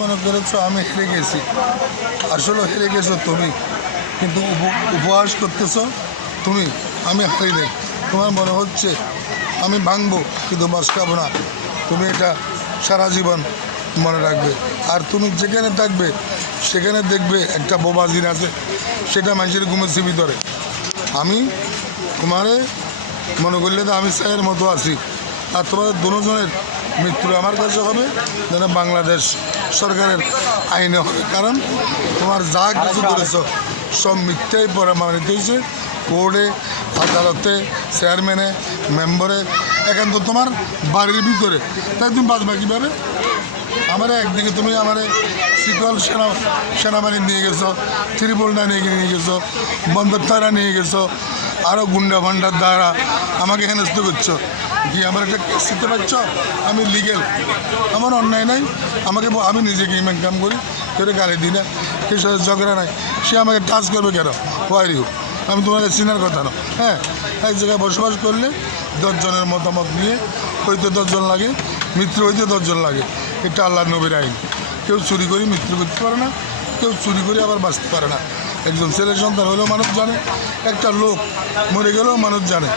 মনে করেছো আমি হেরে গেছি, আসলে হেরে গেছো তুমি, কিন্তু উপহাস করতেছো তুমি, আমি হারি নেই। তোমার মনে হচ্ছে আমি ভাঙবো কিন্তু বসকাবো না, তুমি এটা সারা জীবন মনে রাখবে। আর তুমি যেখানে থাকবে সেখানে দেখবে একটা বোবাজির আছে, সেটা মানুষের ঘুমেছি ভিতরে। আমি তোমারে মনে করলে তো আমি স্যারের মতো আছি, আর তোমাদের দুজনের মৃত্যু আমার কাছে হবে যেন বাংলাদেশ সরকারের আইনে হবে। কারণ তোমার যা কিছু করেছো সব মিথ্যাই প্রমাণিত হয়েছে কোর্টে, আদালতে, চেয়ারম্যানে, মেম্বারে, এখান তো তোমার বাড়ির ভিতরে। তাই তুমি বাঁচবা কীভাবে? আমার একদিকে তুমি আমার শিকল সেনাবাহিনী নিয়ে গেছো, ত্রিপুলটা নিয়ে গেছো, বন্দর তারা নিয়ে গেছো, আরও গুন্ডা ভান্ডার দ্বারা আমাকে হেনস্থ করছো। কি আমার একটা কেস দিতে পারছ? আমি লিগেল, আমার অন্যায় নাই। আমি নিজেকে ইনকাম করি, কেউ গালি দিই না, কেউ সাথে ঝগড়া নাই। সে আমাকে টাচ করবে কেন? Why you? আমি তোমাকে চিনার কথা না। হ্যাঁ, এক জায়গায় বসবাস করলে 10 জনের মতামত নিয়ে হইতে 10 জন লাগে, মৃত্যু হইতে 10 জন লাগে। এটা আল্লাহর নবীর আইন। কেউ চুরি করে মৃত্যু করতে পারে না, কেউ চুরি করে আবার বাঁচতে পারে না। একজন ছেলে সন্তান হলেও মানুষ জানে, একটা লোক মরে গেলেও মানুষ জানে।